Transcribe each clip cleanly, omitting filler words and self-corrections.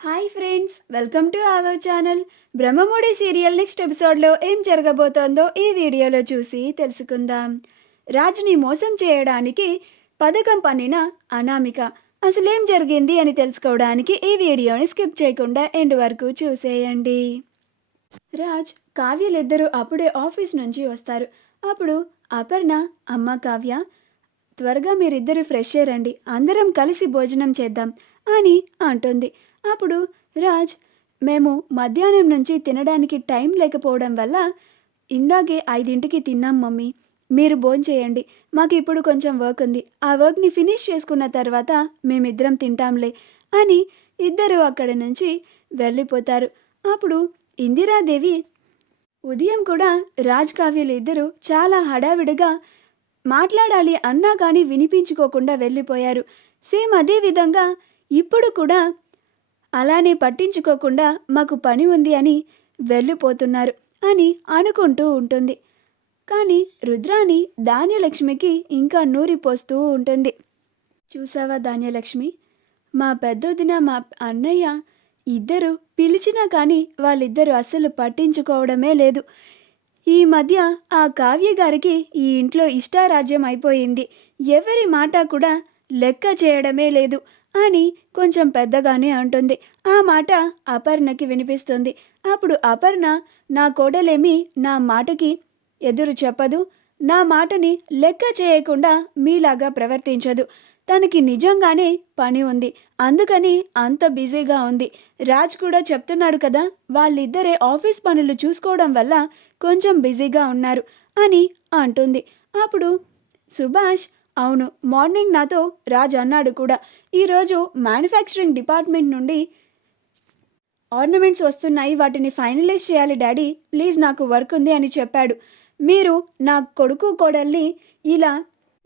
Hi friends, welcome to our channel. Brahmamudi serial next ఎపిసోడ్లో ఏం జరగబోతోందో ఈ వీడియోలో చూసి తెలుసుకుందాం. రాజ్ని మోసం చేయడానికి పథకం పన్నిన అనామిక అసలేం జరిగింది అని తెలుసుకోవడానికి ఈ వీడియోని స్కిప్ చేయకుండా ఎండ్ వరకు చూసేయండి. రాజ్, కావ్యలిద్దరూ అప్పుడే ఆఫీస్ నుంచి వస్తారు. అప్పుడు అపర్ణ, అమ్మ కావ్య, త్వరగా మీరిద్దరు ఫ్రెష్ అయ్యండి, అందరం కలిసి భోజనం చేద్దాం అని అంటుంది. అప్పుడు రాజ్, మేము మధ్యాహ్నం నుంచి తినడానికి టైం లేకపోవడం వల్ల ఇందాకే 5ంటికి తిన్నాం మమ్మీ, మీరు భోంచేయండి, మాకు ఇప్పుడు కొంచెం వర్క్ ఉంది, ఆ వర్క్ని ఫినిష్ చేసుకున్న తర్వాత మేమిద్దరం తింటాంలే అని ఇద్దరు అక్కడి నుంచి వెళ్ళిపోతారు. అప్పుడు ఇందిరాదేవి ఉదయం కూడా రాజ్ కావ్యలు ఇద్దరు చాలా హడావిడిగా మాట్లాడాలి అన్నా కానీ వినిపించుకోకుండా వెళ్ళిపోయారు. సేమ్ అదే విధంగా ఇప్పుడు కూడా అలానే పట్టించుకోకుండా మాకు పని ఉంది అని వెళ్ళిపోతున్నారు అని అనుకుంటూ ఉంటుంది. కానీ రుద్రాని ధాన్యలక్ష్మికి ఇంకా నూరిపోస్తూ ఉంటుంది. చూసావా ధాన్యలక్ష్మి, మా పెద్దొదిన మా అన్నయ్య ఇద్దరు పిలిచినా కానీ వాళ్ళిద్దరూ అస్సలు పట్టించుకోవడమే లేదు. ఈ మధ్య ఆ కావ్య గారికి ఈ ఇంట్లో ఇష్టారాజ్యం అయిపోయింది, ఎవరి మాట కూడా లెక్క చేయడమే లేదు అని కొంచెం పెద్దగానే అంటుంది. ఆ మాట అపర్ణకి వినిపిస్తుంది. అప్పుడు అపర్ణ, నా కోడలేమి నా మాటకి ఎదురు చెప్పదు, నా మాటని లెక్క చేయకుండా మీలాగా ప్రవర్తించదు, తనకి నిజంగానే పని ఉంది, అందుకని అంత బిజీగా ఉంది. రాజ్ కూడా చెప్తున్నాడు కదా, వాళ్ళిద్దరే ఆఫీస్ పనులు చూసుకోవడం వల్ల కొంచెం బిజీగా ఉన్నారు అని అంటుంది. అప్పుడు సుభాష్, అవును, మార్నింగ్ నాతో రాజ్ అన్నాడు కూడా, ఈరోజు మ్యానుఫ్యాక్చరింగ్ డిపార్ట్మెంట్ నుండి ఆర్నమెంట్స్ వస్తున్నాయి, వాటిని ఫైనలైజ్ చేయాలి డాడీ, ప్లీజ్ నాకు వర్క్ ఉంది అని చెప్పాడు. మీరు నా కొడుకు కోడల్ని ఇలా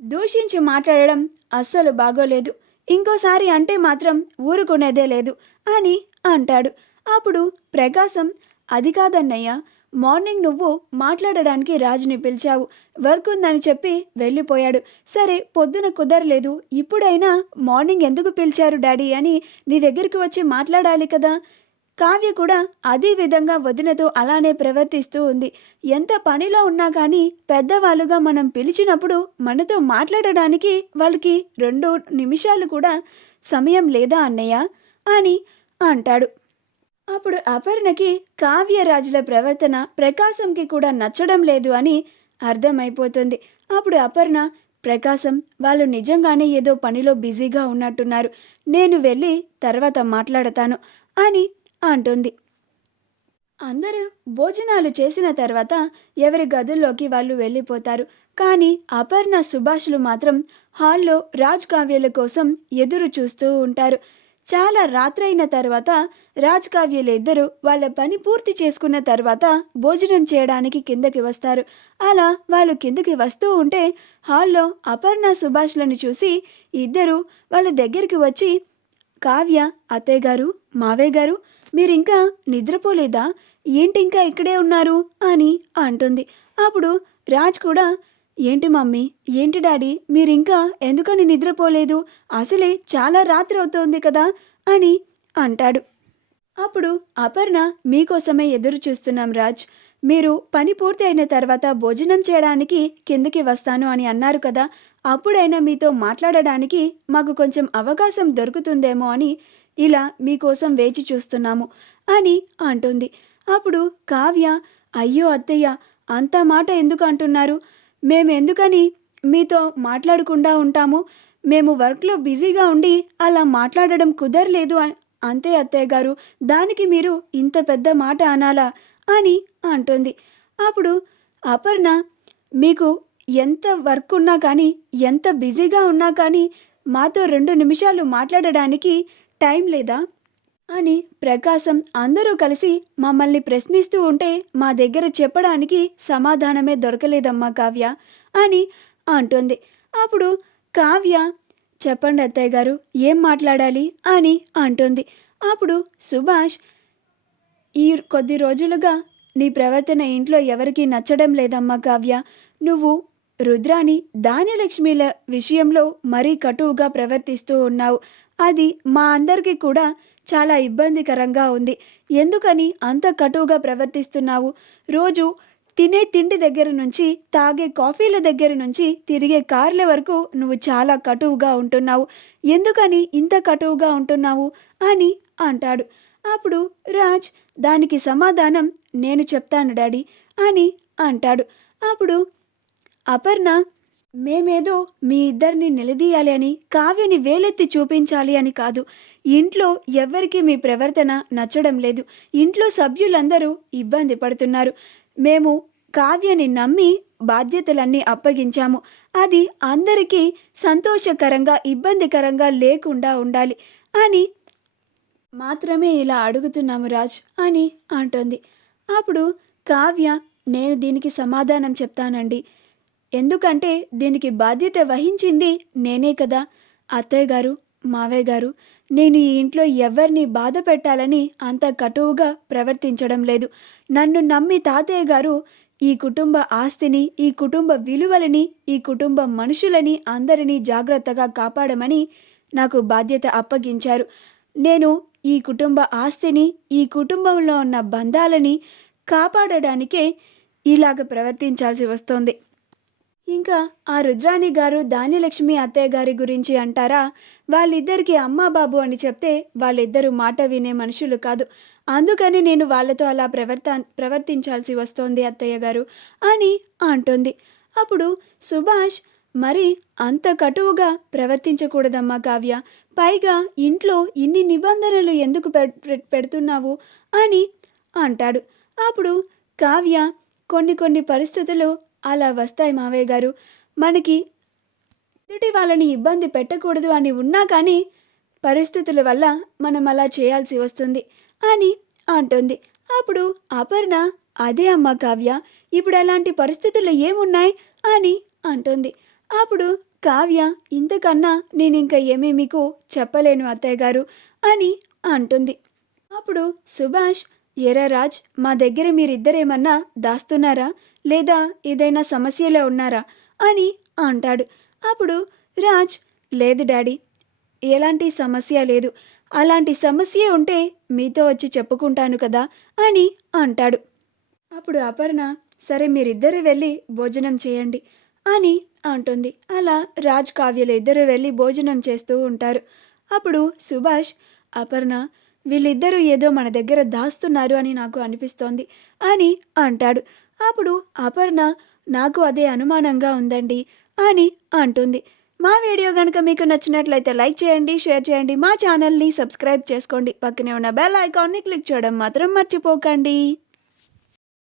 దూషించి మాట్లాడడం అస్సలు బాగోలేదు, ఇంకోసారి అంటే మాత్రం ఊరుకునేదే లేదు అని అంటాడు. అప్పుడు ప్రకాశం, అది కాదన్నయ్య, మార్నింగ్ నువ్వు మాట్లాడడానికి రాజుని పిలిచావు, వర్క్ ఉందని చెప్పి వెళ్ళిపోయాడు, సరే పొద్దున కుదరలేదు, ఇప్పుడైనా మార్నింగ్ ఎందుకు పిలిచారు డాడీ అని నీ దగ్గరికి వచ్చి మాట్లాడాలి కదా. కావ్య కూడా అదే విధంగా వదినతో అలానే ప్రవర్తిస్తూ ఉంది. ఎంత పనిలో ఉన్నా కానీ పెద్దవాళ్ళుగా మనం పిలిచినప్పుడు మనతో మాట్లాడడానికి వాళ్ళకి 2 నిమిషాలు కూడా సమయం లేదా అన్నయ్య అని అంటాడు. అప్పుడు అపర్ణకి కావ్యరాజుల ప్రవర్తన ప్రకాశంకి కూడా నచ్చడం లేదు అని అర్థమైపోతుంది. అప్పుడు అపర్ణ, ప్రకాశం వాళ్ళు నిజంగానే ఏదో పనిలో బిజీగా ఉన్నట్టున్నారు, నేను వెళ్ళి తర్వాత మాట్లాడతాను అని అంటుంది. అందరూ భోజనాలు చేసిన తర్వాత ఎవరి గదుల్లోకి వాళ్ళు వెళ్ళిపోతారు. కానీ అపర్ణ, సుభాష్లు మాత్రం హాల్లో రాజ్ కావ్యాల కోసం ఎదురు చూస్తూ ఉంటారు. చాలా రాత్రైన తర్వాత రాజ్ కావ్యాలు ఇద్దరు వాళ్ళ పని పూర్తి చేసుకున్న తర్వాత భోజనం చేయడానికి కిందకి వస్తారు. అలా వాళ్ళు కిందకి వస్తూ ఉంటే హాల్లో అపర్ణ, సుభాష్లను చూసి ఇద్దరు వాళ్ళ దగ్గరికి వచ్చి, కావ్య, అత్తయ్య గారు, మావయ్య గారు, మీరింకా నిద్రపోలేదా, ఏంటి ఇంకా ఇక్కడే ఉన్నారు అని అంటుంది. అప్పుడు రాజ్ కూడా, ఏంటి మమ్మీ, ఏంటి డాడీ, మీరింకా ఎందుకని నిద్రపోలేదు, అసలే చాలా రాత్రి అవుతోంది కదా అని అంటాడు. అప్పుడు అపర్ణ, మీకోసమే ఎదురు చూస్తున్నాం రాజ్, మీరు పని పూర్తి అయిన తర్వాత భోజనం చేయడానికి కిందకి వస్తాను అని అన్నారు కదా, అప్పుడైనా మీతో మాట్లాడడానికి మాకు కొంచెం అవకాశం దొరుకుతుందేమో అని ఇలా మీకోసం వేచి చూస్తున్నాము అని అంటుంది. అప్పుడు కావ్య, అయ్యో అత్తయ్య, అంత మాట ఎందుకు అంటున్నారు, మేమెందుకని మీతో మాట్లాడకుండా ఉంటాము, మేము వర్క్లో బిజీగా ఉండి అలా మాట్లాడడం కుదరలేదు అంతే అత్తయ్య గారు, దానికి మీరు ఇంత పెద్ద మాట అనాలా అని అంటుంది. అప్పుడు అపర్ణ, మీకు ఎంత వర్క్ ఉన్నా కానీ, ఎంత బిజీగా ఉన్నా కానీ మాతో 2 నిమిషాలు మాట్లాడడానికి టైం లేదా అని ప్రకాశం, అందరూ కలిసి మమ్మల్ని ప్రశ్నిస్తూ ఉంటే మా దగ్గర చెప్పడానికి సమాధానమే దొరకలేదమ్మా కావ్య అని అంటుంది. అప్పుడు కావ్య, చెప్పండి అత్తయ్య గారు, ఏం మాట్లాడాలి అని అంటుంది. అప్పుడు సుభాష్, ఈ కొద్ది రోజులుగా నీ ప్రవర్తన ఇంట్లో ఎవరికీ నచ్చడం లేదమ్మా కావ్య, నువ్వు రుద్రాని, ధాన్యలక్ష్మిల విషయంలో మరీ కటువుగా ప్రవర్తిస్తూ ఉన్నావు, అది మా అందరికీ కూడా చాలా ఇబ్బందికరంగా ఉంది. ఎందుకని అంత కటువుగా ప్రవర్తిస్తున్నావు? రోజు తినే తిండి దగ్గర నుంచి, తాగే కాఫీల దగ్గర నుంచి, తిరిగే కార్ల వరకు నువ్వు చాలా కటువుగా ఉంటున్నావు. ఎందుకని ఇంత కటువుగా ఉంటున్నావు? అని అంటాడు. అప్పుడు రాజ్ దానికి సమాధానం నేను చెప్తాను డాడీ అని అంటాడు. అప్పుడు అపర్ణ మేమేదో మీ ఇద్దరిని నిలదీయాలి అని, కావ్యని వేలెత్తి చూపించాలి అని కాదు. ఇంట్లో ఎవ్వరికీ మీ ప్రవర్తన నచ్చడం లేదు. ఇంట్లో సభ్యులందరూ ఇబ్బంది పడుతున్నారు. మేము కావ్యని నమ్మి బాధ్యతలన్నీ అప్పగించాము. అది అందరికీ సంతోషకరంగా, ఇబ్బందికరంగా లేకుండా ఉండాలి అని మాత్రమే ఇలా అడుగుతున్నాము రాజ్ అని అంటోంది. అప్పుడు కావ్య నేను దీనికి సమాధానం చెప్తానండి. ఎందుకంటే దీనికి బాధ్యత వహించింది నేనే కదా. అత్తయ్య గారు, మావయ్య గారు, నేను ఈ ఇంట్లో ఎవరిని బాధ పెట్టాలని అంత కటువుగా ప్రవర్తించడం లేదు. నన్ను నమ్మి తాతయ్య గారు ఈ కుటుంబ ఆస్తిని, ఈ కుటుంబ విలువలని, ఈ కుటుంబ మనుషులని అందరినీ జాగ్రత్తగా కాపాడమని నాకు బాధ్యత అప్పగించారు. నేను ఈ కుటుంబ ఆస్తిని, ఈ కుటుంబంలో ఉన్న బంధాలని కాపాడడానికే ఇలాగ ప్రవర్తించాల్సి వస్తోంది. ఇంకా ఆ రుద్రాణి గారు, ధాన్యలక్ష్మి అత్తయ్య గారి గురించి అంటారా? వాళ్ళిద్దరికీ అమ్మా బాబు అని చెప్తే వాళ్ళిద్దరూ మాట వినే మనుషులు కాదు. అందుకని నేను వాళ్ళతో అలా ప్రవర్తించాల్సి వస్తోంది అత్తయ్య గారు అని అంటుంది. అప్పుడు సుభాష్ మరి అంత కటువుగా ప్రవర్తించకూడదమ్మా కావ్య. పైగా ఇంట్లో ఇన్ని నిబంధనలు ఎందుకు పెడుతున్నావు అని అంటాడు. అప్పుడు కావ్య కొన్ని పరిస్థితులు అలా వస్తాయి మావయ్య గారు. మనకి ఎదుటి వాళ్ళని ఇబ్బంది పెట్టకూడదు అని ఉన్నా కానీ పరిస్థితుల వల్ల మనం అలా చేయాల్సి వస్తుంది అని అంటుంది. అప్పుడు అపర్ణ అదే అమ్మ కావ్య, ఇప్పుడు అలాంటి పరిస్థితులు ఏమున్నాయి అని అంటుంది. అప్పుడు కావ్య ఇంతకన్నా నేను ఇంకా ఏమీ మీకు చెప్పలేను అత్తయ్య గారు అని అంటుంది. అప్పుడు సుభాష్ ఎరా రాజ్, మా దగ్గర మీరిద్దరేమన్నా దాస్తున్నారా, లేదా ఏదైనా సమస్యలో ఉన్నారా అని అంటాడు. అప్పుడు రాజ్ లేదు డాడీ, ఎలాంటి సమస్య లేదు. అలాంటి సమస్య ఉంటే మీతో వచ్చి చెప్పుకుంటాను కదా అని అంటాడు. అప్పుడు అపర్ణ సరే మీరిద్దరు వెళ్ళి భోజనం చేయండి అని అంటుంది. అలా రాజ్ కావ్యలు ఇద్దరు వెళ్ళి భోజనం చేస్తూ ఉంటారు. అప్పుడు సుభాష్ అపర్ణ వీళ్ళిద్దరూ ఏదో మన దగ్గర దాస్తున్నారు అని నాకు అనిపిస్తోంది అని అంటాడు. అప్పుడు అపర్ణ నాకు అదే అనుమానంగా ఉందండి అని అంటుంది. మా వీడియో కనుక మీకు నచ్చినట్లయితే లైక్ చేయండి, షేర్ చేయండి, మా ఛానల్ని సబ్స్క్రైబ్ చేసుకోండి. పక్కనే ఉన్న బెల్ ఐకాన్ని క్లిక్ చేయడం మాత్రం మర్చిపోకండి.